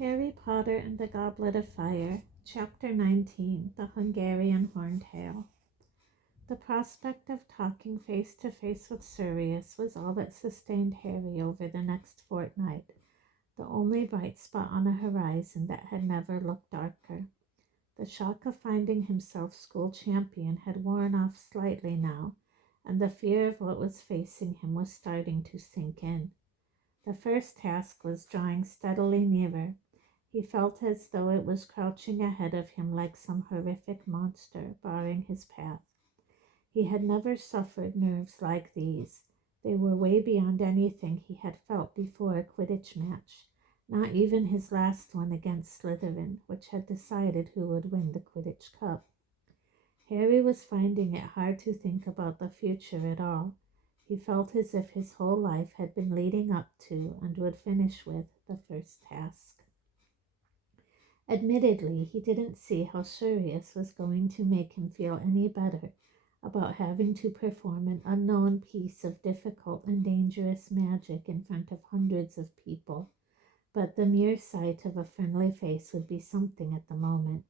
Harry Potter and the Goblet of Fire, Chapter 19, The Hungarian Horntail. The prospect of talking face to face with Sirius was all that sustained Harry over the next fortnight, the only bright spot on a horizon that had never looked darker. The shock of finding himself school champion had worn off slightly now, and the fear of what was facing him was starting to sink in. The first task was drawing steadily nearer. He felt as though it was crouching ahead of him like some horrific monster, barring his path. He had never suffered nerves like these. They were way beyond anything he had felt before a Quidditch match, not even his last one against Slytherin, which had decided who would win the Quidditch Cup. Harry was finding it hard to think about the future at all. He felt as if his whole life had been leading up to and would finish with the first task. Admittedly, he didn't see how Sirius was going to make him feel any better about having to perform an unknown piece of difficult and dangerous magic in front of hundreds of people, but the mere sight of a friendly face would be something at the moment.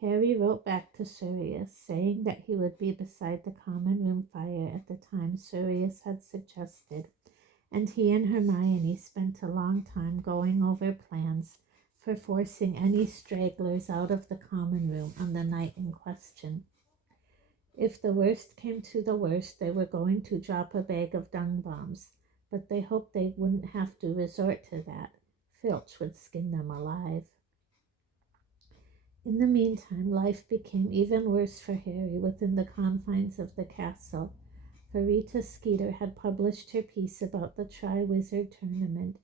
Harry wrote back to Sirius, saying that he would be beside the common room fire at the time Sirius had suggested, and he and Hermione spent a long time going over plans for forcing any stragglers out of the common room on the night in question. If the worst came to the worst, they were going to drop a bag of dung bombs, but they hoped they wouldn't have to resort to that. Filch would skin them alive. In the meantime, life became even worse for Harry within the confines of the castle, for Rita Skeeter had published her piece about the Tri-Wizard tournament,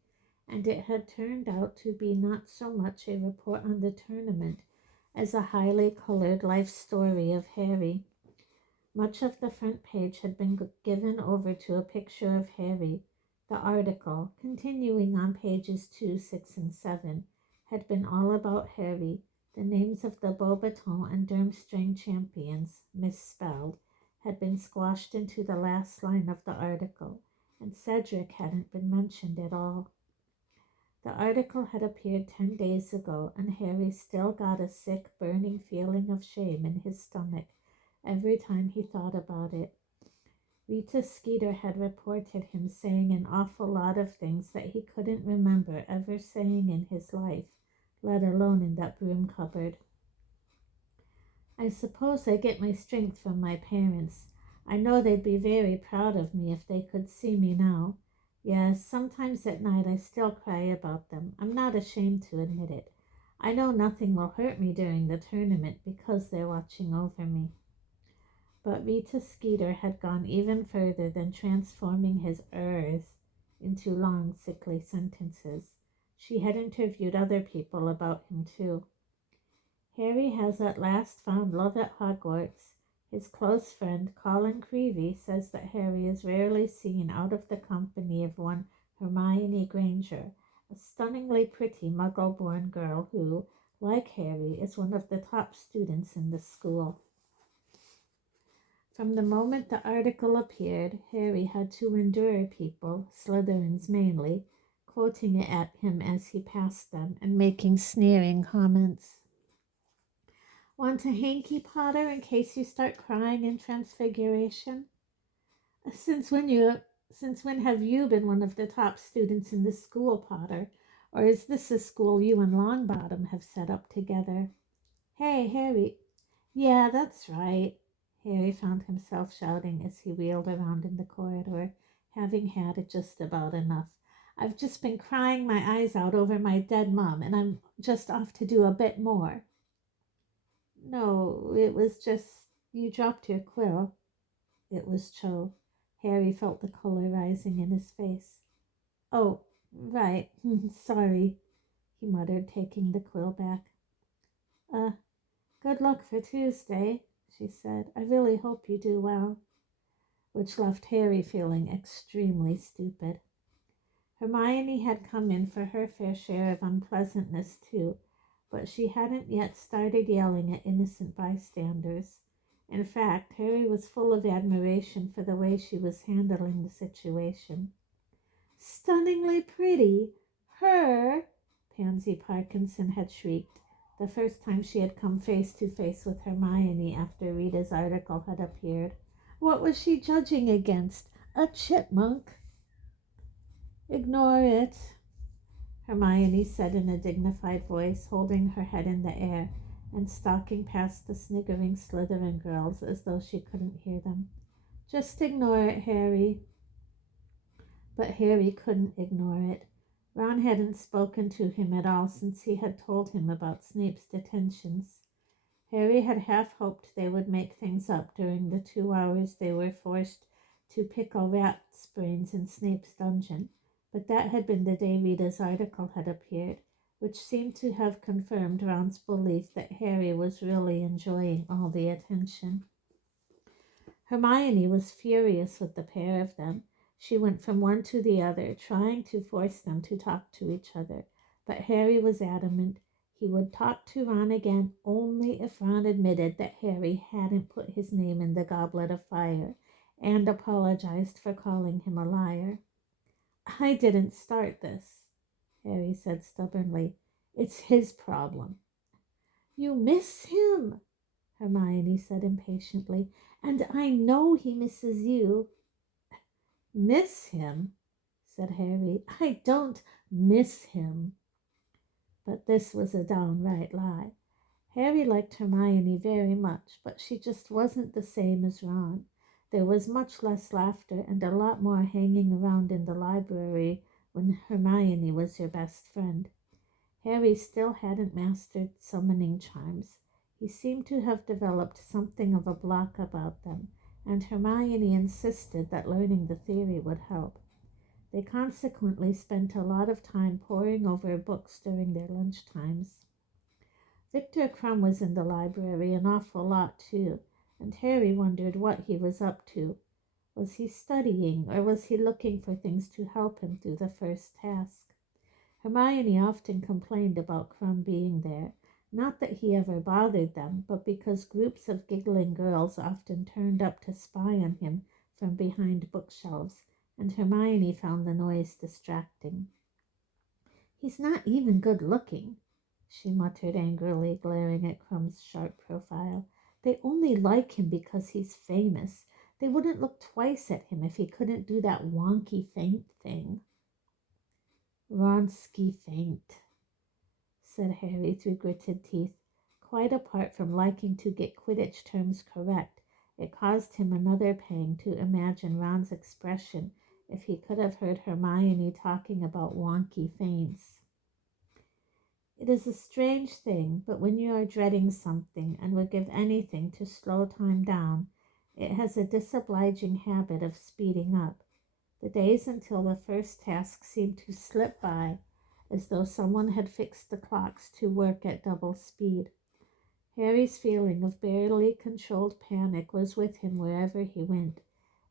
and it had turned out to be not so much a report on the tournament as a highly colored life story of Harry. Much of the front page had been given over to a picture of Harry. The article, continuing on pages 2, 6, and 7, had been all about Harry. The names of the Beauxbaton and Durmstrang champions, misspelled, had been squashed into the last line of the article, and Cedric hadn't been mentioned at all. The article had appeared 10 days ago, and Harry still got a sick, burning feeling of shame in his stomach every time he thought about it. Rita Skeeter had reported him saying an awful lot of things that he couldn't remember ever saying in his life, let alone in that broom cupboard. I suppose I get my strength from my parents. I know they'd be very proud of me if they could see me now. Yes, sometimes at night I still cry about them. I'm not ashamed to admit it. I know nothing will hurt me during the tournament because they're watching over me. But Rita Skeeter had gone even further than transforming his ers into long, sickly sentences. She had interviewed other people about him, too. Harry has at last found love at Hogwarts. His close friend, Colin Creevey, says that Harry is rarely seen out of the company of one Hermione Granger, a stunningly pretty Muggle-born girl who, like Harry, is one of the top students in the school. From the moment the article appeared, Harry had to endure people, Slytherins mainly, quoting it at him as he passed them and making sneering comments. Want a hanky, Potter, in case you start crying in Transfiguration? Since when have you been one of the top students in this school, Potter? Or is this a school you and Longbottom have set up together? Hey, Harry. Yeah, that's right. Harry found himself shouting as he wheeled around in the corridor, having had it just about enough. I've just been crying my eyes out over my dead mom, and I'm just off to do a bit more. No, it was just you dropped your quill. It was Cho. Harry felt the color rising in his face. Oh, right. Sorry, he muttered, taking the quill back. Good luck for Tuesday, she said. I really hope you do well. Which left Harry feeling extremely stupid. Hermione had come in for her fair share of unpleasantness, too, but she hadn't yet started yelling at innocent bystanders. In fact, Harry was full of admiration for the way she was handling the situation. Stunningly pretty? Her? Pansy Parkinson had shrieked, the first time she had come face to face with Hermione after Rita's article had appeared. What was she judging against? A chipmunk? Ignore it, Hermione said in a dignified voice, holding her head in the air and stalking past the sniggering Slytherin girls as though she couldn't hear them. Just ignore it, Harry. But Harry couldn't ignore it. Ron hadn't spoken to him at all since he had told him about Snape's detentions. Harry had half hoped they would make things up during the 2 hours they were forced to pickle rats' brains in Snape's dungeon, but that had been the day Rita's article had appeared, which seemed to have confirmed Ron's belief that Harry was really enjoying all the attention. Hermione was furious with the pair of them. She went from one to the other, trying to force them to talk to each other, but Harry was adamant. He would talk to Ron again only if Ron admitted that Harry hadn't put his name in the Goblet of Fire and apologized for calling him a liar. I didn't start this, Harry said stubbornly. It's his problem. You miss him, Hermione said impatiently, and I know he misses you. Miss him, said Harry. I don't miss him. But this was a downright lie. Harry liked Hermione very much, but she just wasn't the same as Ron. There was much less laughter and a lot more hanging around in the library when Hermione was your best friend. Harry still hadn't mastered summoning charms. He seemed to have developed something of a block about them, and Hermione insisted that learning the theory would help. They consequently spent a lot of time poring over books during their lunch times. Victor Crumb was in the library an awful lot too, and Harry wondered what he was up to. Was he studying, or was he looking for things to help him through the first task? Hermione often complained about Crumb being there, not that he ever bothered them, but because groups of giggling girls often turned up to spy on him from behind bookshelves, and Hermione found the noise distracting. He's not even good looking, she muttered angrily, glaring at Crumb's sharp profile. They only like him because he's famous. They wouldn't look twice at him if he couldn't do that wonky feint thing. Wronski feint, said Harry through gritted teeth. Quite apart from liking to get Quidditch terms correct, it caused him another pang to imagine Ron's expression if he could have heard Hermione talking about wonky feints. It is a strange thing, but when you are dreading something and would give anything to slow time down, it has a disobliging habit of speeding up. The days until the first task seemed to slip by, as though someone had fixed the clocks to work at double speed. Harry's feeling of barely controlled panic was with him wherever he went,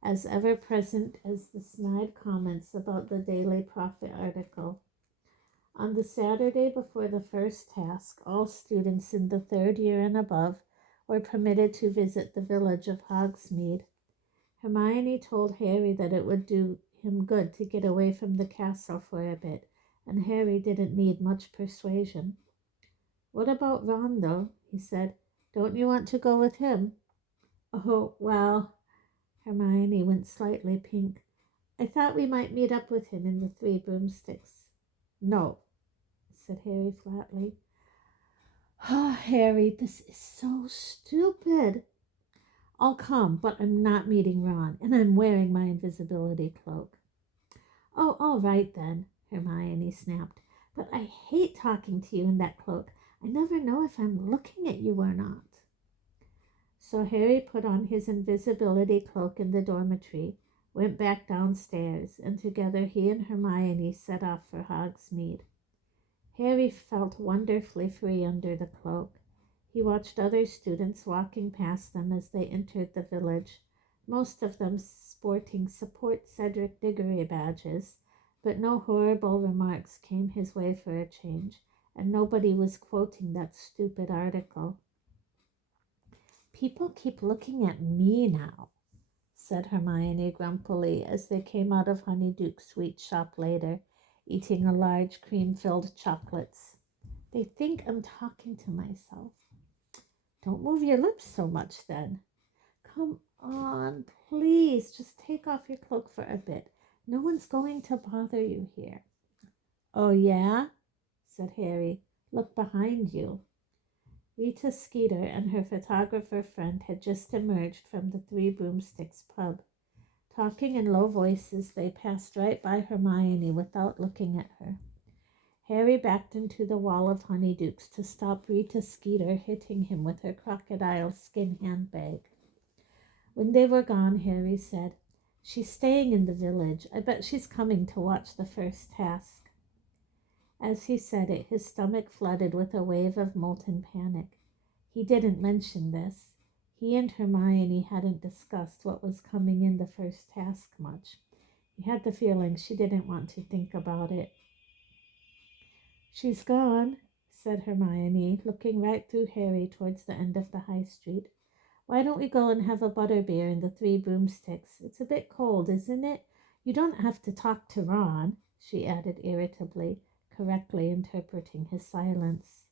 as ever-present as the snide comments about the Daily Prophet article. On the Saturday before the first task, all students in the 3rd year and above were permitted to visit the village of Hogsmeade. Hermione told Harry that it would do him good to get away from the castle for a bit, and Harry didn't need much persuasion. What about Ron, though? He said. Don't you want to go with him? Oh, well, Hermione went slightly pink. I thought we might meet up with him in the Three Broomsticks. No, said Harry flatly. Oh, Harry, this is so stupid. I'll come, but I'm not meeting Ron, and I'm wearing my invisibility cloak. Oh, all right then, Hermione snapped. But I hate talking to you in that cloak. I never know if I'm looking at you or not. So Harry put on his invisibility cloak in the dormitory, went back downstairs, and together he and Hermione set off for Hogsmeade. Harry felt wonderfully free under the cloak. He watched other students walking past them as they entered the village, most of them sporting Support Cedric Diggory badges, but no horrible remarks came his way for a change, and nobody was quoting that stupid article. People keep looking at me now, said Hermione grumpily as they came out of Honeyduke's sweet shop later. eating a large cream-filled chocolates. They think I'm talking to myself. Don't move your lips so much then. Come on, please, just take off your cloak for a bit. No one's going to bother you here. Oh, yeah? Said Harry. Look behind you. Rita Skeeter and her photographer friend had just emerged from the Three Broomsticks pub. Talking in low voices, they passed right by Hermione without looking at her. Harry backed into the wall of honeydukes to stop Rita Skeeter hitting him with her crocodile skin handbag. When they were gone, Harry said, "She's staying in the village. I bet she's coming to watch the first task." As he said it, his stomach flooded with a wave of molten panic. He didn't mention this. He and Hermione hadn't discussed what was coming in the first task much. He had the feeling she didn't want to think about it. "She's gone," said Hermione, looking right through Harry towards the end of the high street. "Why don't we go and have a butterbeer in the Three Broomsticks? It's a bit cold, isn't it? You don't have to talk to Ron," she added irritably, correctly interpreting his silence.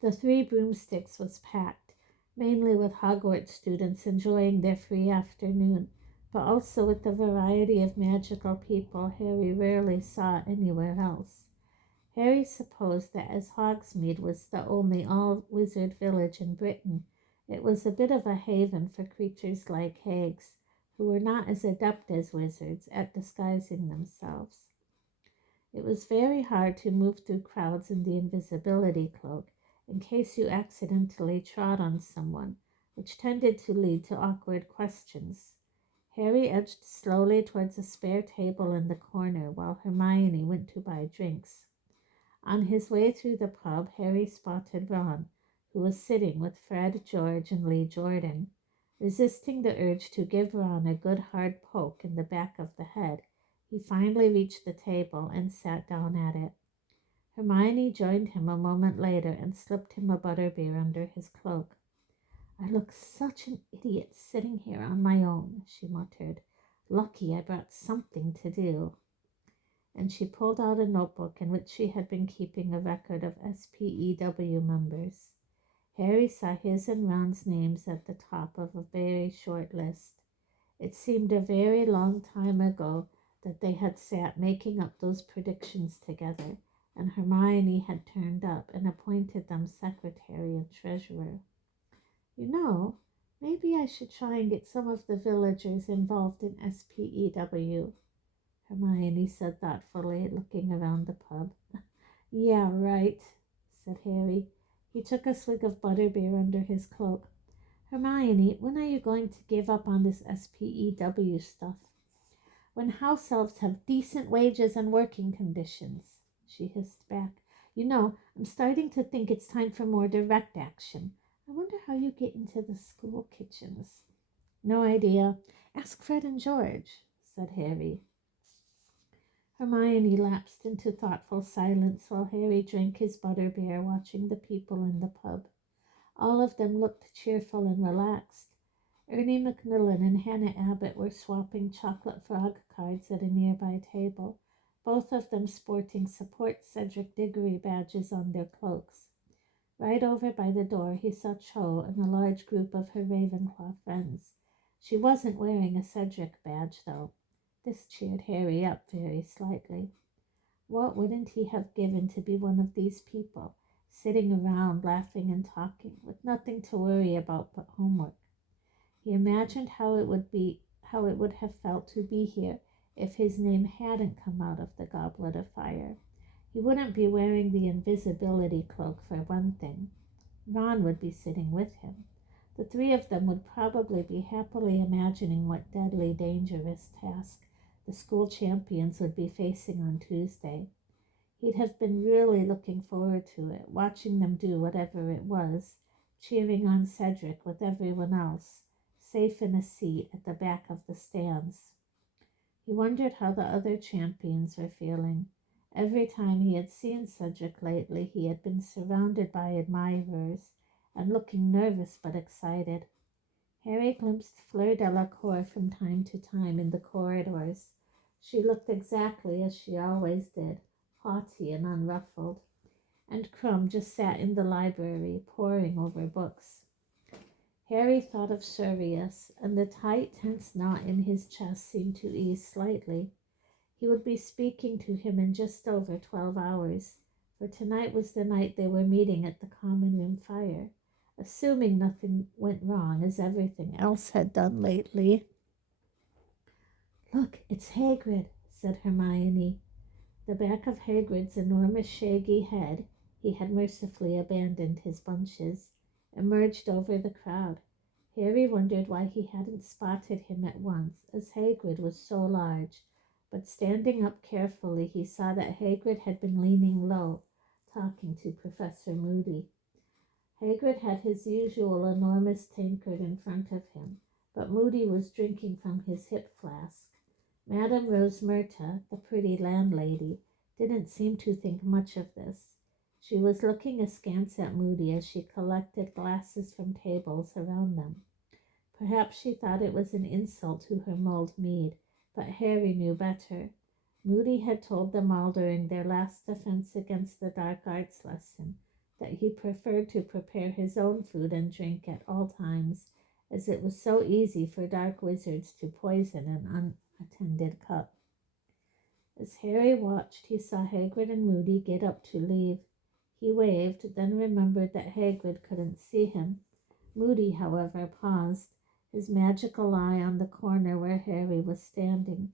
The Three Broomsticks was packed, mainly with Hogwarts students enjoying their free afternoon, but also with the variety of magical people Harry rarely saw anywhere else. Harry supposed that as Hogsmeade was the only all-wizard village in Britain, it was a bit of a haven for creatures like hags, who were not as adept as wizards at disguising themselves. It was very hard to move through crowds in the invisibility cloak, in case you accidentally trod on someone, which tended to lead to awkward questions. Harry edged slowly towards a spare table in the corner while Hermione went to buy drinks. On his way through the pub, Harry spotted Ron, who was sitting with Fred, George, and Lee Jordan. Resisting the urge to give Ron a good hard poke in the back of the head, he finally reached the table and sat down at it. Hermione joined him a moment later and slipped him a butterbeer under his cloak. "I look such an idiot sitting here on my own," she muttered. "Lucky I brought something to do." And she pulled out a notebook in which she had been keeping a record of SPEW members. Harry saw his and Ron's names at the top of a very short list. It seemed a very long time ago that they had sat making up those predictions together, and Hermione had turned up and appointed them secretary and treasurer. "You know, maybe I should try and get some of the villagers involved in SPEW," Hermione said thoughtfully, looking around the pub. "Yeah, right," said Harry. He took a swig of butterbeer under his cloak. "Hermione, when are you going to give up on this SPEW stuff?" "When house elves have decent wages and working conditions," she hissed back. "You know, I'm starting to think it's time for more direct action. I wonder how you get into the school kitchens." "No idea. Ask Fred and George," said Harry. Hermione lapsed into thoughtful silence while Harry drank his butterbeer, watching the people in the pub. All of them looked cheerful and relaxed. Ernie Macmillan and Hannah Abbott were swapping chocolate frog cards at a nearby table, both of them sporting Support Cedric Diggory badges on their cloaks. Right over by the door he saw Cho and a large group of her Ravenclaw friends. She wasn't wearing a Cedric badge, though. This cheered Harry up very slightly. What wouldn't he have given to be one of these people, sitting around laughing and talking, with nothing to worry about but homework? He imagined how it would have felt to be here if his name hadn't come out of the goblet of fire. He wouldn't be wearing the invisibility cloak, for one thing. Ron would be sitting with him. The three of them would probably be happily imagining what deadly dangerous task the school champions would be facing on Tuesday. He'd have been really looking forward to it, watching them do whatever it was, cheering on Cedric with everyone else, safe in a seat at the back of the stands. He wondered how the other champions were feeling. Every time he had seen Cedric lately, he had been surrounded by admirers and looking nervous but excited. Harry glimpsed Fleur Delacour from time to time in the corridors, She looked exactly as she always did, haughty and unruffled, and Crumb just sat in the library, poring over books. Harry thought of Sirius, and the tight, tense knot in his chest seemed to ease slightly. He would be speaking to him in just over 12 hours, for tonight was the night they were meeting at the common room fire, assuming nothing went wrong as everything else had done lately. "Look, it's Hagrid," said Hermione. The back of Hagrid's enormous shaggy head, he had mercifully abandoned his bunches, emerged over the crowd. Harry wondered why he hadn't spotted him at once, as Hagrid was so large, but standing up carefully he saw that Hagrid had been leaning low, talking to Professor Moody. Hagrid had his usual enormous tankard in front of him, but Moody was drinking from his hip flask. Madame Rosmerta, the pretty landlady, didn't seem to think much of this. She was looking askance at Moody as she collected glasses from tables around them. Perhaps she thought it was an insult to her mulled mead, but Harry knew better. Moody had told them all during their last defense against the dark arts lesson that he preferred to prepare his own food and drink at all times, as it was so easy for dark wizards to poison an unattended cup. As Harry watched, he saw Hagrid and Moody get up to leave. He waved, then remembered that Hagrid couldn't see him. Moody, however, paused, his magical eye on the corner where Harry was standing.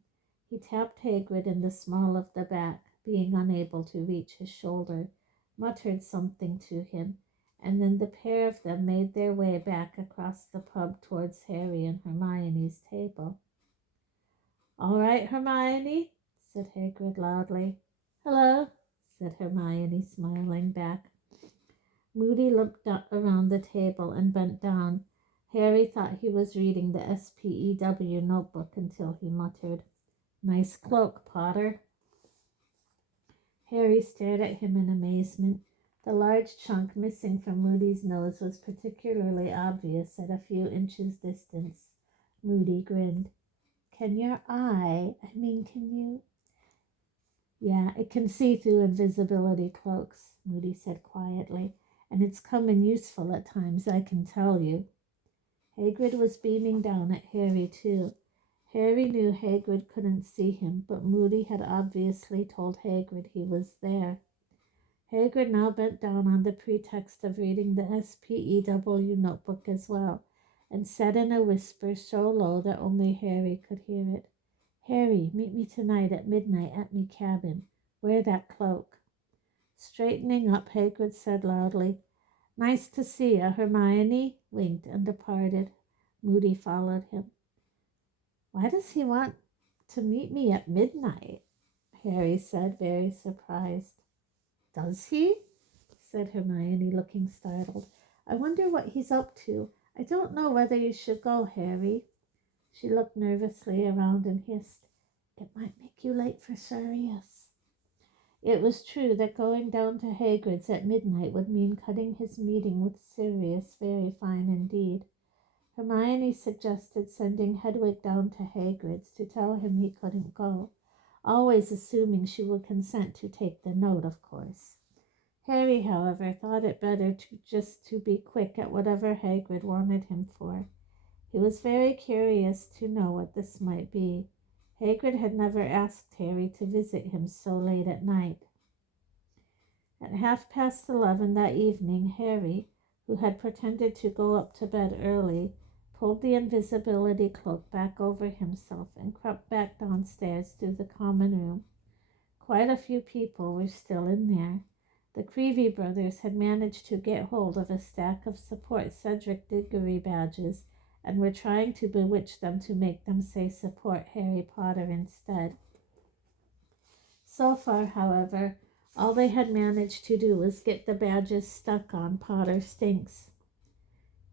He tapped Hagrid in the small of the back, being unable to reach his shoulder, muttered something to him, and then the pair of them made their way back across the pub towards Harry and Hermione's table. "All right, Hermione," said Hagrid loudly. "Hello," said Hermione, smiling back. Moody looked around the table and bent down. Harry thought he was reading the SPEW notebook until he muttered, "Nice cloak, Potter." Harry stared at him in amazement. The large chunk missing from Moody's nose was particularly obvious at a few inches' distance. Moody grinned. Can you? Yeah, it can see through invisibility cloaks," Moody said quietly, "and it's come in useful at times, I can tell you." Hagrid was beaming down at Harry, too. Harry knew Hagrid couldn't see him, but Moody had obviously told Hagrid he was there. Hagrid now bent down on the pretext of reading the SPEW notebook as well, and said in a whisper so low that only Harry could hear it, "Harry, meet me tonight at midnight at me cabin. Wear that cloak." Straightening up, Hagrid said loudly, "Nice to see ya, Hermione," winked and departed. Moody followed him. "Why does he want to meet me at midnight?" Harry said, very surprised. "Does he?" said Hermione, looking startled. "I wonder what he's up to. I don't know whether you should go, Harry." She looked nervously around and hissed, "It might make you late for Sirius." It was true that going down to Hagrid's at midnight would mean cutting his meeting with Sirius very fine indeed. Hermione suggested sending Hedwig down to Hagrid's to tell him he couldn't go, always assuming she would consent to take the note, of course. Harry, however, thought it better to be quick at whatever Hagrid wanted him for. He was very curious to know what this might be. Hagrid had never asked Harry to visit him so late at night. At 11:30 that evening, Harry, who had pretended to go up to bed early, pulled the invisibility cloak back over himself and crept back downstairs through the common room. Quite a few people were still in there. The Creevy brothers had managed to get hold of a stack of Support Cedric Diggory badges and were trying to bewitch them to make them say Support Harry Potter instead. So far, however, all they had managed to do was get the badges stuck on Potter Stinks.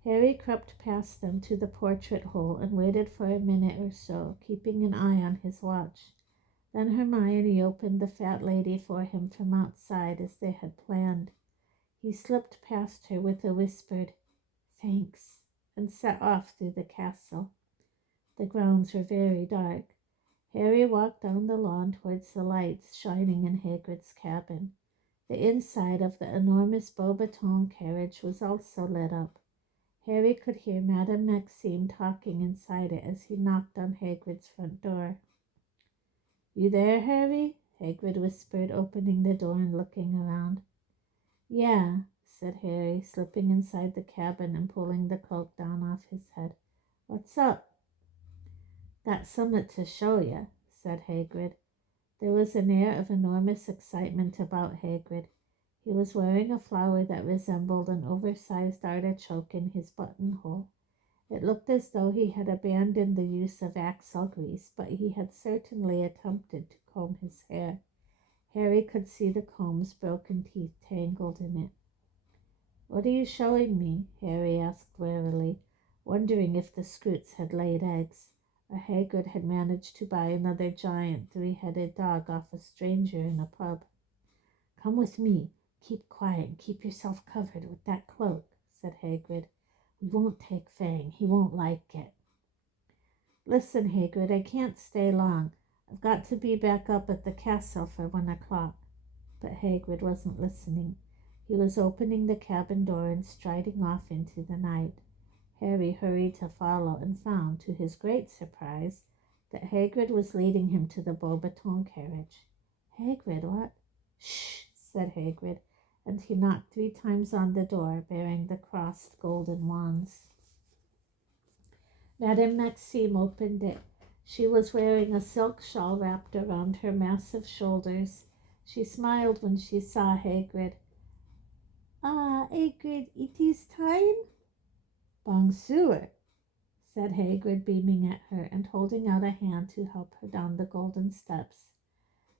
Harry crept past them to the portrait hole and waited for a minute or so, keeping an eye on his watch. Then Hermione opened the fat lady for him from outside as they had planned. He slipped past her with a whispered, "Thanks," and set off through the castle. The grounds were very dark. Harry walked down the lawn towards the lights shining in Hagrid's cabin. The inside of the enormous Beauxbaton carriage was also lit up. Harry could hear Madame Maxime talking inside it as he knocked on Hagrid's front door. "You there, Harry?" Hagrid whispered, opening the door and looking around. "Yeah," said Harry, slipping inside the cabin and pulling the cloak down off his head. "What's up?" "Got summat to show you," said Hagrid. There was an air of enormous excitement about Hagrid. He was wearing a flower that resembled an oversized artichoke in his buttonhole. It looked as though he had abandoned the use of axle grease, but he had certainly attempted to comb his hair. Harry could see the comb's broken teeth tangled in it. "What are you showing me?" Harry asked warily, wondering if the Scroots had laid eggs, or Hagrid had managed to buy another giant three-headed dog off a stranger in a pub. "Come with me. Keep quiet and keep yourself covered with that cloak," said Hagrid. "We won't take Fang. He won't like it." "Listen, Hagrid, I can't stay long. I've got to be back up at the castle for 1 o'clock. But Hagrid wasn't listening. He was opening the cabin door and striding off into the night. Harry hurried to follow and found, to his great surprise, that Hagrid was leading him to the Beauxbaton carriage. "Hagrid, what?" "Shh," said Hagrid, and he knocked 3 times on the door, bearing the crossed golden wands. Madame Maxime opened it. She was wearing a silk shawl wrapped around her massive shoulders. She smiled when she saw Hagrid. "Ah, Hagrid, it is time?" "Bonjour," said Hagrid, beaming at her and holding out a hand to help her down the golden steps.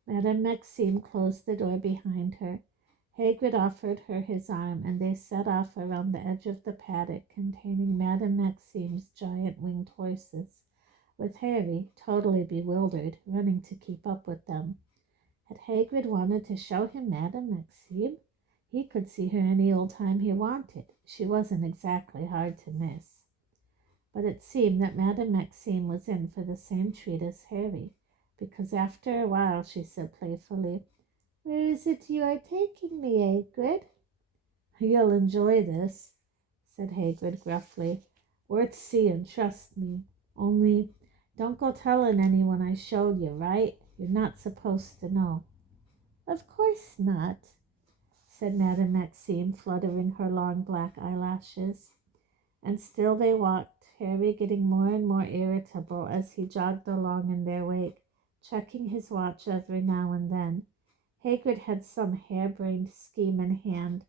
Madame Maxime closed the door behind her. Hagrid offered her his arm, and they set off around the edge of the paddock containing Madame Maxime's giant winged horses, with Harry, totally bewildered, running to keep up with them. Had Hagrid wanted to show him Madame Maxime? He could see her any old time he wanted. She wasn't exactly hard to miss. But it seemed that Madame Maxime was in for the same treat as Harry, because after a while she said playfully, "Where is it you are taking me, Hagrid?" "You'll enjoy this," said Hagrid gruffly. "Worth seeing, trust me. Only, don't go telling anyone I showed you, right? You're not supposed to know." "Of course not," said Madame Maxime, fluttering her long black eyelashes. And still they walked, Harry getting more and more irritable as he jogged along in their wake, checking his watch every now and then. Hagrid had some harebrained scheme in hand,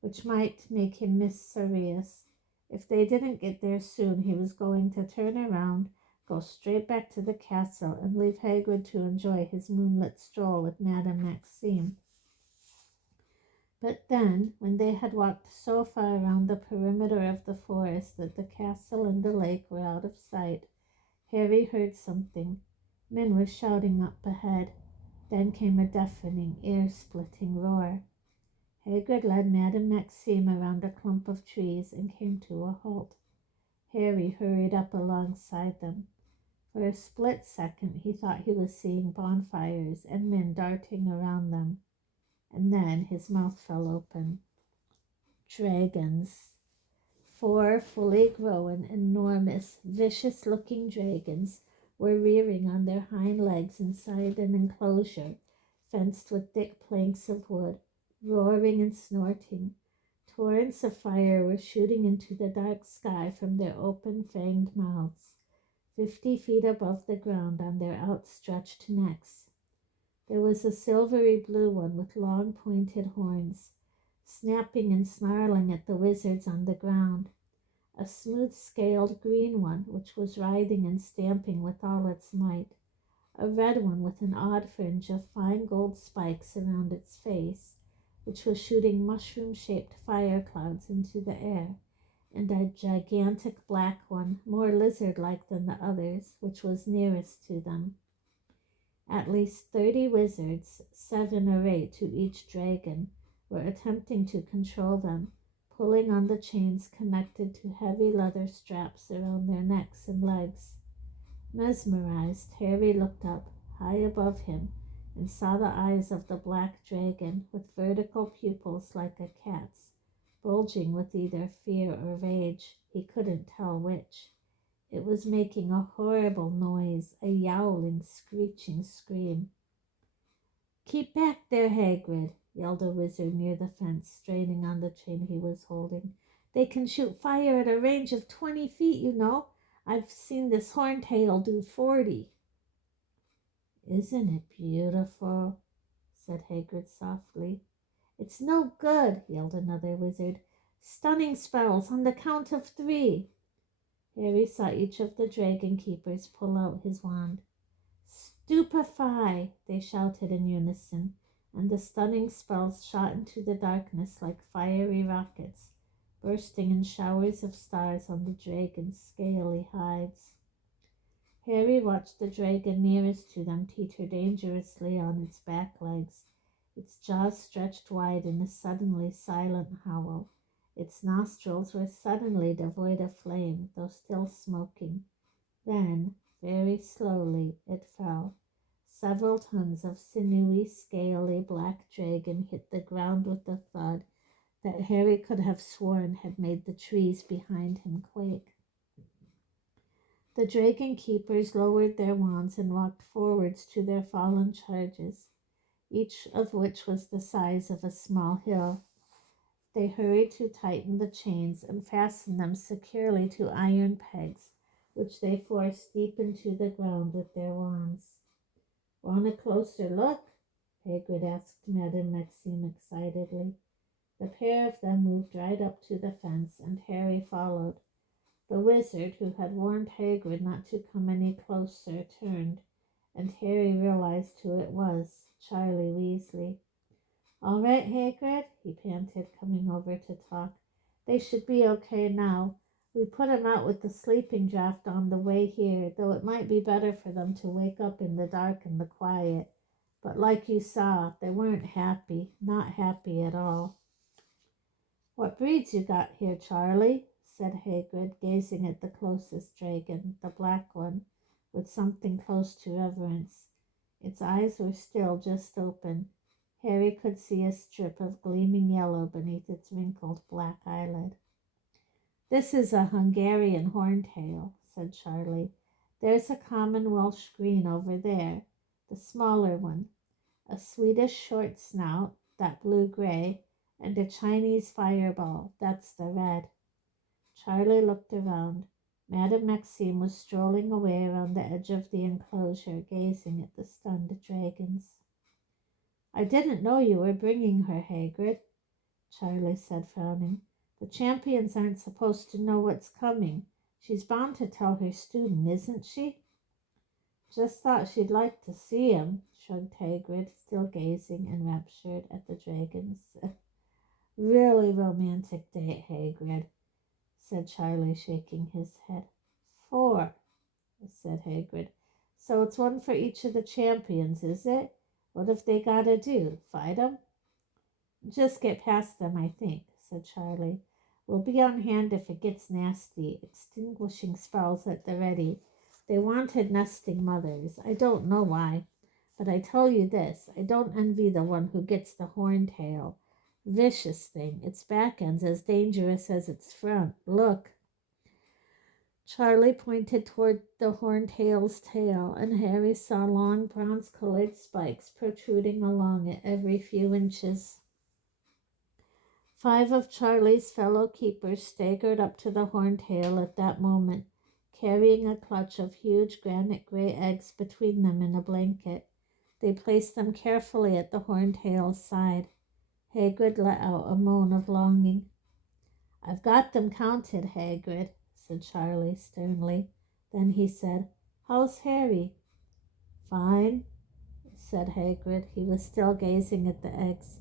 which might make him miss Sirius. If they didn't get there soon, he was going to turn around, go straight back to the castle, and leave Hagrid to enjoy his moonlit stroll with Madame Maxime. But then, when they had walked so far around the perimeter of the forest that the castle and the lake were out of sight, Harry heard something. Men were shouting up ahead. Then came a deafening, ear-splitting roar. Hagrid led Madame Maxime around a clump of trees and came to a halt. Harry hurried up alongside them. For a split second he thought he was seeing bonfires and men darting around them. And then his mouth fell open. Dragons. 4 fully grown, enormous, vicious-looking dragons were rearing on their hind legs inside an enclosure fenced with thick planks of wood, roaring and snorting. Torrents of fire were shooting into the dark sky from their open fanged mouths, 50 feet above the ground on their outstretched necks. There was a silvery blue one with long pointed horns, snapping and snarling at the wizards on the ground. A smooth-scaled green one, which was writhing and stamping with all its might. A red one with an odd fringe of fine gold spikes around its face, which was shooting mushroom-shaped fire clouds into the air. And a gigantic black one, more lizard-like than the others, which was nearest to them. At least 30 wizards, 7 or 8 to each dragon, were attempting to control them, pulling on the chains connected to heavy leather straps around their necks and legs. Mesmerized, Harry looked up, high above him, and saw the eyes of the black dragon, with vertical pupils like a cat's, bulging with either fear or rage. He couldn't tell which. It was making a horrible noise, a yowling, screeching scream. "Keep back there, Hagrid!" yelled a wizard near the fence, straining on the chain he was holding. "They can shoot fire at a range of 20 feet, you know. I've seen this Horntail do 40. "Isn't it beautiful?" said Hagrid softly. "It's no good," yelled another wizard. "Stunning spells on the count of 3. Harry saw each of the dragon keepers pull out his wand. "Stupefy!" they shouted in unison, and the stunning spells shot into the darkness like fiery rockets, bursting in showers of stars on the dragon's scaly hides. Harry watched the dragon nearest to them teeter dangerously on its back legs, its jaws stretched wide in a suddenly silent howl. Its nostrils were suddenly devoid of flame, though still smoking. Then, very slowly, it fell. Several tons of sinewy, scaly black dragon hit the ground with a thud that Harry could have sworn had made the trees behind him quake. The dragon keepers lowered their wands and walked forwards to their fallen charges, each of which was the size of a small hill. They hurried to tighten the chains and fasten them securely to iron pegs, which they forced deep into the ground with their wands. "Want a closer look?" Hagrid asked Madame Maxime excitedly. The pair of them moved right up to the fence, and Harry followed. The wizard, who had warned Hagrid not to come any closer, turned, and Harry realized who it was, Charlie Weasley. "All right, Hagrid," he panted, coming over to talk. "They should be okay now. We put 'em out with the sleeping draught on the way here, though it might be better for them to wake up in the dark and the quiet. But like you saw, they weren't happy, not happy at all." "What breeds you got here, Charlie?" said Hagrid, gazing at the closest dragon, the black one, with something close to reverence. Its eyes were still just open. Harry could see a strip of gleaming yellow beneath its wrinkled black eyelid. "This is a Hungarian Horntail," said Charlie. "There's a common Welsh green over there, the smaller one, a Swedish short snout, that blue-gray, and a Chinese fireball, that's the red." Charlie looked around. Madame Maxime was strolling away around the edge of the enclosure, gazing at the stunned dragons. "I didn't know you were bringing her, Hagrid," Charlie said, frowning. "The champions aren't supposed to know what's coming. She's bound to tell her student, isn't she?" "Just thought she'd like to see him," shrugged Hagrid, still gazing enraptured at the dragons. "Really romantic date, Hagrid," said Charlie, shaking his head. "4," said Hagrid. "So it's one for each of the champions, is it? What have they got to do? Fight 'em?" "Just get past them, I think," said Charlie. "We'll be on hand if it gets nasty, extinguishing spells at the ready. They wanted nesting mothers. I don't know why. But I tell you this, I don't envy the one who gets the Horntail. Vicious thing. Its back end's as dangerous as its front. Look." Charlie pointed toward the Horntail's tail, and Harry saw long bronze-colored spikes protruding along it every few inches. 5 of Charlie's fellow keepers staggered up to the Horntail at that moment, carrying a clutch of huge granite-gray eggs between them in a blanket. They placed them carefully at the Horntail's side. Hagrid let out a moan of longing. "I've got them counted, Hagrid," said Charlie sternly. Then he said, "How's Harry?" "Fine," said Hagrid. He was still gazing at the eggs.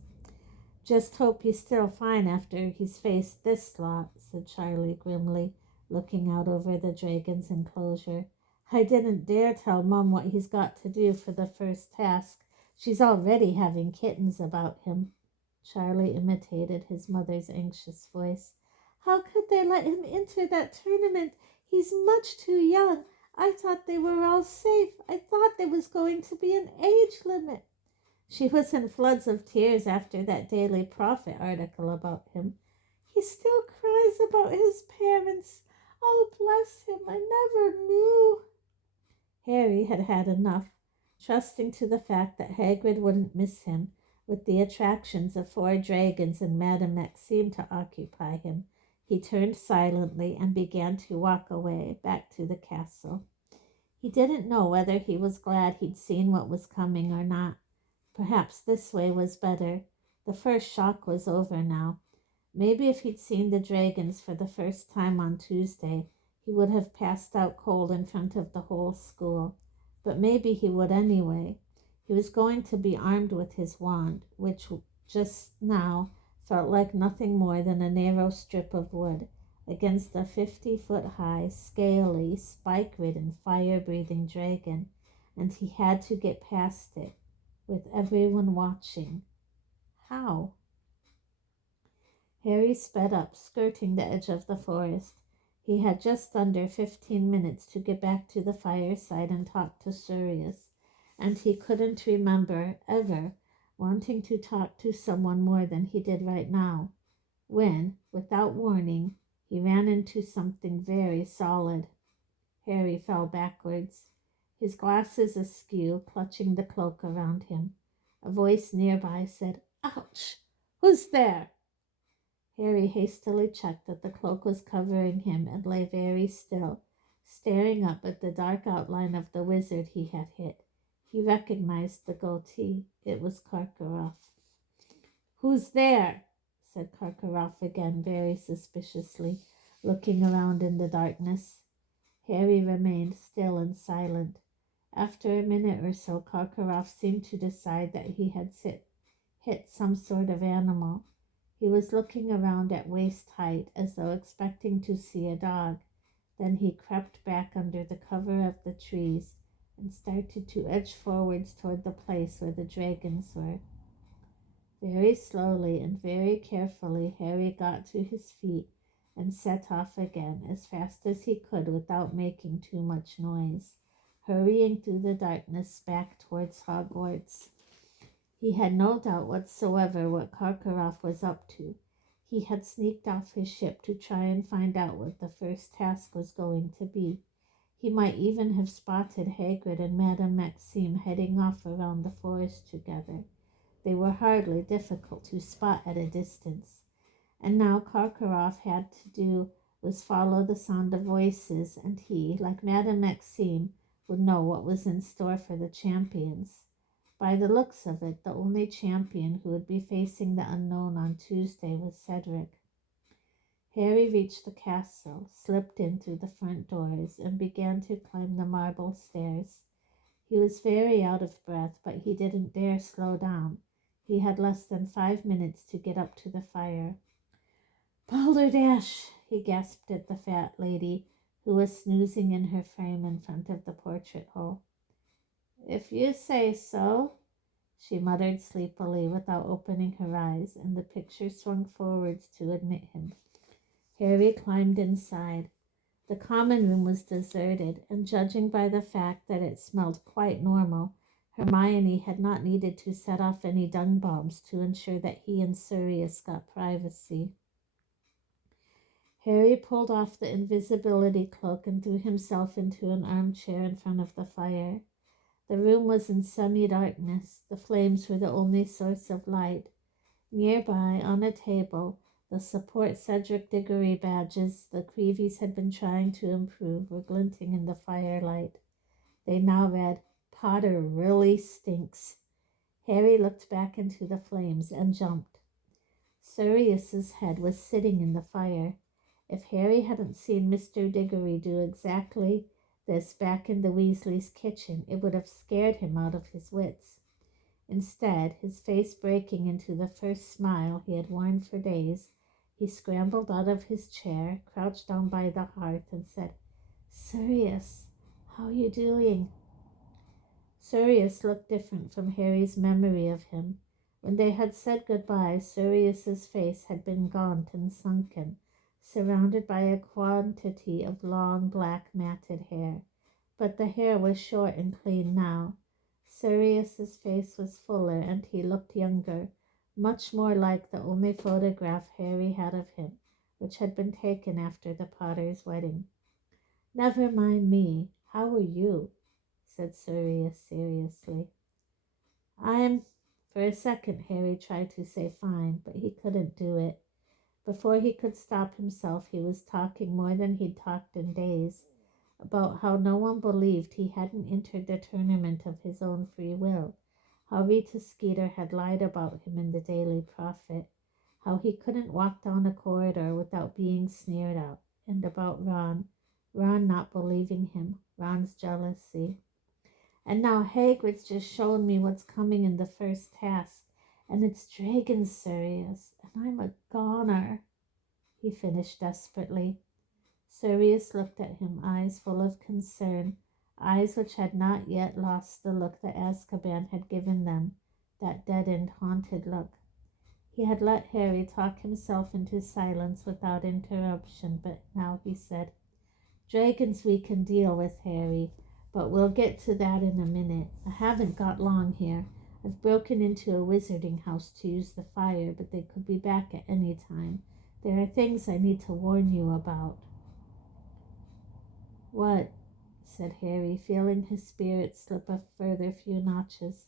"Just hope he's still fine after he's faced this lot," said Charlie grimly, looking out over the dragon's enclosure. "I didn't dare tell Mum what he's got to do for the first task. She's already having kittens about him." Charlie imitated his mother's anxious voice. "How could they let him enter that tournament? He's much too young. I thought they were all safe. I thought there was going to be an age limit. She was in floods of tears after that Daily Prophet article about him. He still cries about his parents. Oh, bless him, I never knew. Harry had had enough, trusting to the fact that Hagrid wouldn't miss him, with the attractions of 4 dragons and Madame Maxime to occupy him. He turned silently and began to walk away, back to the castle. He didn't know whether he was glad he'd seen what was coming or not. Perhaps this way was better. The first shock was over now. Maybe if he'd seen the dragons for the first time on Tuesday, he would have passed out cold in front of the whole school. But maybe he would anyway. He was going to be armed with his wand, which just now felt like nothing more than a narrow strip of wood against a 50-foot-high, scaly, spike-ridden, fire-breathing dragon, and he had to get past it, with everyone watching. How? Harry sped up, skirting the edge of the forest. He had just under 15 minutes to get back to the fireside and talk to Sirius, and he couldn't remember ever wanting to talk to someone more than he did right now, when, without warning, he ran into something very solid. Harry fell backwards, his glasses askew, clutching the cloak around him. A voice nearby said, "Ouch! Who's there?" Harry hastily checked that the cloak was covering him and lay very still, staring up at the dark outline of the wizard he had hit. He recognized the goatee. It was Karkaroff. "Who's there?" said Karkaroff again, very suspiciously, looking around in the darkness. Harry remained still and silent. After a minute or so, Karkaroff seemed to decide that he had hit some sort of animal. He was looking around at waist height, as though expecting to see a dog. Then he crept back under the cover of the trees and started to edge forwards toward the place where the dragons were. Very slowly and very carefully, Harry got to his feet and set off again as fast as he could without making too much noise, hurrying through the darkness back towards Hogwarts. He had no doubt whatsoever what Karkaroff was up to. He had sneaked off his ship to try and find out what the first task was going to be. He might even have spotted Hagrid and Madame Maxime heading off around the forest together. They were hardly difficult to spot at a distance. And now Karkaroff had to do was follow the sound of voices, and he, like Madame Maxime, would know what was in store for the champions. By the looks of it, the only champion who would be facing the unknown on Tuesday was Cedric. Harry reached the castle, slipped in through the front doors, and began to climb the marble stairs. He was very out of breath, but he didn't dare slow down. He had less than 5 minutes to get up to the fire. "Balderdash!" he gasped at the fat lady, who was snoozing in her frame in front of the portrait hole. "If you say so," she muttered sleepily without opening her eyes, and the picture swung forwards to admit him. Harry climbed inside. The common room was deserted, and judging by the fact that it smelled quite normal, Hermione had not needed to set off any dung bombs to ensure that he and Sirius got privacy. Harry pulled off the invisibility cloak and threw himself into an armchair in front of the fire. The room was in semi-darkness. The flames were the only source of light. Nearby, on a table, the Support Cedric Diggory badges the Creevies had been trying to improve were glinting in the firelight. They now read, "Potter really stinks." Harry looked back into the flames and jumped. Sirius's head was sitting in the fire. If Harry hadn't seen Mr. Diggory do exactly this back in the Weasleys' kitchen, it would have scared him out of his wits. Instead, his face breaking into the first smile he had worn for days, he scrambled out of his chair, crouched down by the hearth, and said, "Sirius, how you doing?" Sirius looked different from Harry's memory of him. When they had said goodbye, Sirius's face had been gaunt and sunken, surrounded by a quantity of long, black, matted hair. but the hair was short and clean now. Sirius's face was fuller, and he looked younger, much more like the only photograph Harry had of him, which had been taken after the Potter's wedding. "Never mind me. How are you?" said Sirius seriously. "I'm—" For a second Harry tried to say fine, but he couldn't do it. Before he could stop himself, he was talking more than he'd talked in days, about how no one believed he hadn't entered the tournament of his own free will, how Rita Skeeter had lied about him in the Daily Prophet, how he couldn't walk down a corridor without being sneered at, and about Ron not believing him, Ron's jealousy. "And now Hagrid's just shown me what's coming in the first task, and it's dragons, Sirius, and I'm a goner," he finished desperately. Sirius looked at him, eyes full of concern, eyes which had not yet lost the look that Azkaban had given them, that deadened, haunted look. He had let Harry talk himself into silence without interruption, but now he said, "Dragons we can deal with, Harry, but we'll get to that in a minute. I haven't got long here. I've broken into a wizarding house to use the fire, but they could be back at any time. There are things I need to warn you about." "What?" said Harry, feeling his spirits slip a further few notches.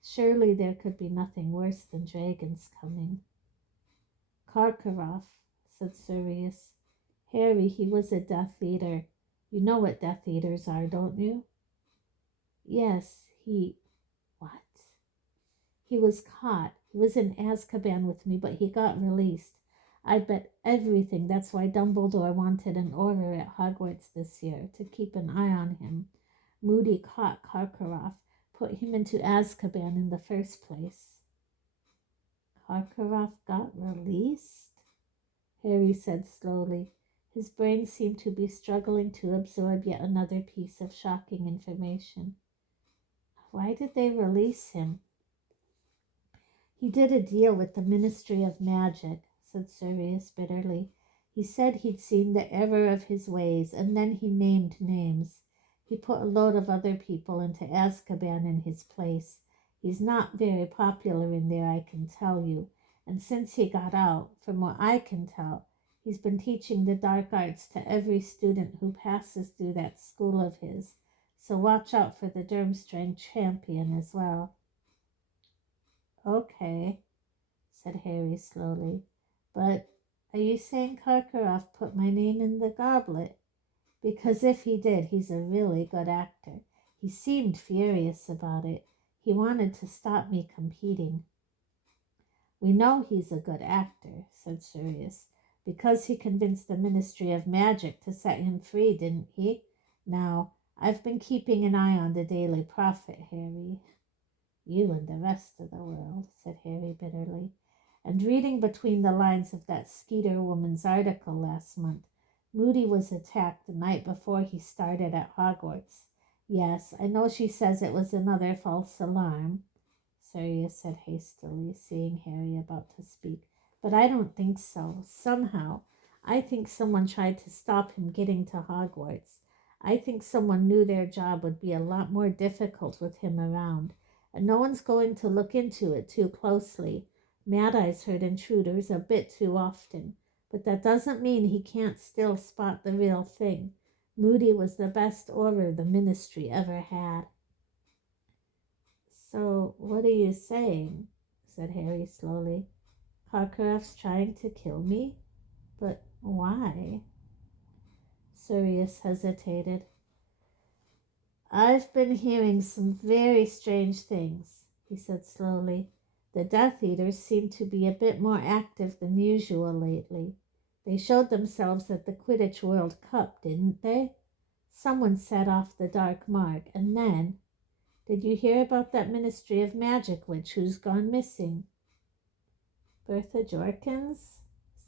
Surely there could be nothing worse than dragons coming. "Karkaroff," said Sirius. "Harry, he was a Death Eater. You know what Death Eaters are, don't you?" "Yes, What?" "He was caught. He was in Azkaban with me, but he got released. I'd bet everything that's why Dumbledore wanted an order at Hogwarts this year, to keep an eye on him. Moody caught Karkaroff, put him into Azkaban in the first place." "Karkaroff got released?" Harry said slowly. His brain seemed to be struggling to absorb yet another piece of shocking information. "Why did they release him?" "He did a deal with the Ministry of Magic," said Sirius bitterly. "He said he'd seen the error of his ways, and then he named names. He put a load of other people into Azkaban in his place. He's not very popular in there, I can tell you. And since he got out, from what I can tell, he's been teaching the dark arts to every student who passes through that school of his. So watch out for the Durmstrang champion as well." "Okay," said Harry slowly. "But are you saying Karkaroff put my name in the goblet? Because if he did, he's a really good actor. He seemed furious about it. He wanted to stop me competing." "We know he's a good actor," said Sirius, "because he convinced the Ministry of Magic to set him free, didn't he? Now, I've been keeping an eye on the Daily Prophet, Harry." "You and the rest of the world," said Harry bitterly. "And reading between the lines of that Skeeter woman's article last month, Moody was attacked the night before he started at Hogwarts. Yes, I know she says it was another false alarm," Sirius said hastily, seeing Harry about to speak. "But I don't think so. Somehow, I think someone tried to stop him getting to Hogwarts. I think someone knew their job would be a lot more difficult with him around. And no one's going to look into it too closely. Mad Eye's heard intruders a bit too often, but that doesn't mean he can't still spot the real thing. Moody was the best Auror the Ministry ever had." "So what are you saying?" said Harry slowly. "Karkaroff's trying to kill me? But why?" Sirius hesitated. "I've been hearing some very strange things," he said slowly. "The Death Eaters seem to be a bit more active than usual lately. They showed themselves at the Quidditch World Cup, didn't they? Someone set off the Dark Mark, and then— Did you hear about that Ministry of Magic witch who's gone missing?" "Bertha Jorkins?"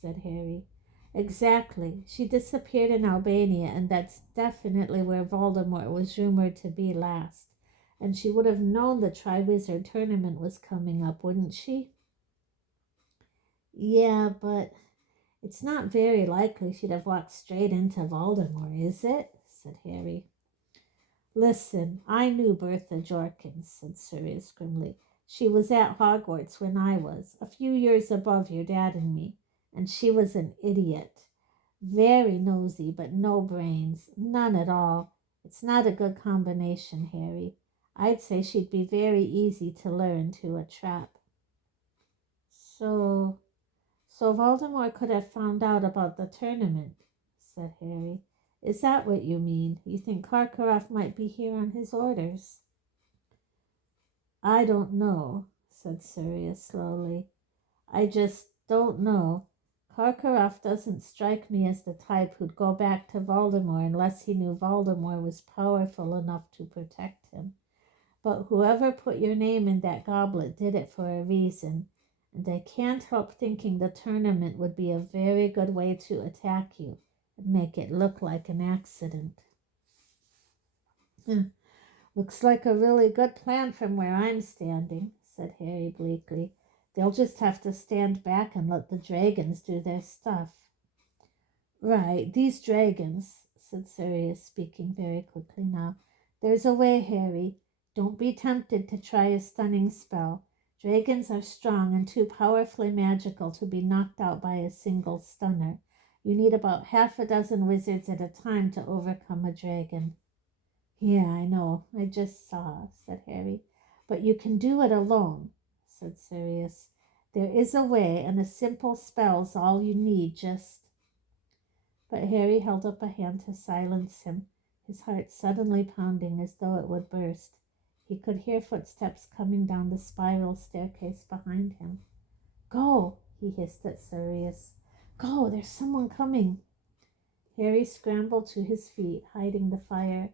said Harry. "Exactly. She disappeared in Albania, and that's definitely where Voldemort was rumored to be last. And she would have known the Triwizard Tournament was coming up, wouldn't she?" "Yeah, but it's not very likely she'd have walked straight into Voldemort, is it?" said Harry. Listen, I knew Bertha Jorkins, said Sirius grimly. She was at Hogwarts when I was, a few years above your dad and me, and she was an idiot. Very nosy, but no brains. None at all. It's not a good combination, Harry. I'd say she'd be very easy to lure into a trap. So, so Voldemort could have found out about the tournament, said Harry. Is that what you mean? You think Karkaroff might be here on his orders? I don't know, said Sirius slowly. I just don't know. Karkaroff doesn't strike me as the type who'd go back to Voldemort unless he knew Voldemort was powerful enough to protect him. But whoever put your name in that goblet did it for a reason, and I can't help thinking the tournament would be a very good way to attack you and make it look like an accident. Looks like a really good plan from where I'm standing, said Harry bleakly. They'll just have to stand back and let the dragons do their stuff. Right, these dragons, said Sirius, speaking very quickly now. There's a way, Harry. Don't be tempted to try a stunning spell. Dragons are strong and too powerfully magical to be knocked out by a single stunner. You need about half a dozen wizards at a time to overcome a dragon. Yeah, I know. I just saw, said Harry. But you can do it alone, said Sirius. There is a way, and a simple spell's all you need, just... But Harry held up a hand to silence him, his heart suddenly pounding as though it would burst. He could hear footsteps coming down the spiral staircase behind him. Go, he hissed at Sirius. Go, there's someone coming. Harry scrambled to his feet, hiding the fire.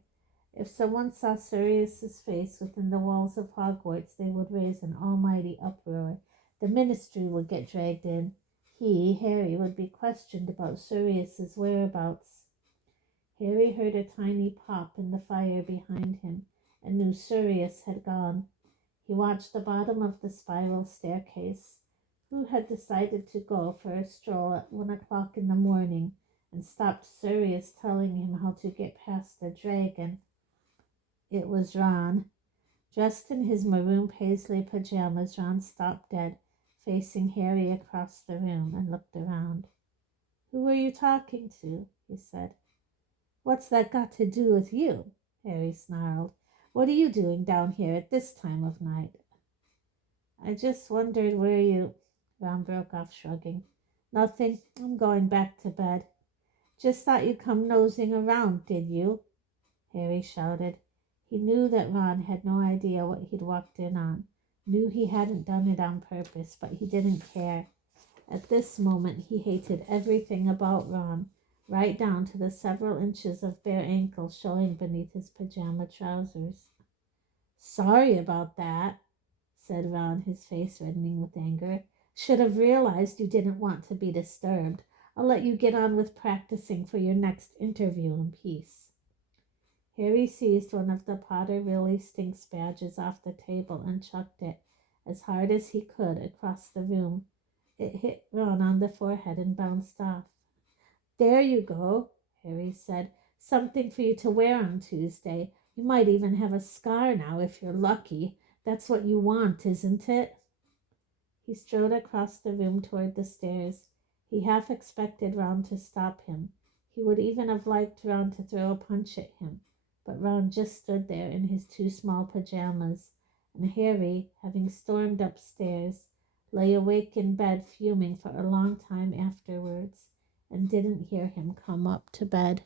If someone saw Sirius's face within the walls of Hogwarts, they would raise an almighty uproar. The ministry would get dragged in. He, Harry, would be questioned about Sirius's whereabouts. Harry heard a tiny pop in the fire behind him and knew Sirius had gone. He watched the bottom of the spiral staircase. Who had decided to go for a stroll at 1 o'clock in the morning and stopped Sirius telling him how to get past the dragon? It was Ron. Dressed in his maroon paisley pajamas, Ron stopped dead, facing Harry across the room, and looked around. Who were you talking to? He said. What's that got to do with you? Harry snarled. What are you doing down here at this time of night? I just wondered where you... Ron broke off, shrugging. Nothing. I'm going back to bed. Just thought you'd come nosing around, did you? Harry shouted. He knew that Ron had no idea what he'd walked in on, knew he hadn't done it on purpose, but he didn't care. At this moment, he hated everything about Ron, right down to the several inches of bare ankle showing beneath his pajama trousers. Sorry about that, said Ron, his face reddening with anger. Should have realized you didn't want to be disturbed. I'll let you get on with practicing for your next interview in peace. Harry seized one of the Potter Really Stinks badges off the table and chucked it as hard as he could across the room. It hit Ron on the forehead and bounced off. There you go, Harry said. Something for you to wear on Tuesday. You might even have a scar now if you're lucky. That's what you want, isn't it? He strode across the room toward the stairs. He half expected Ron to stop him. He would even have liked Ron to throw a punch at him. But Ron just stood there in his too small pajamas, and Harry, having stormed upstairs, lay awake in bed fuming for a long time afterwards, and didn't hear him come up to bed.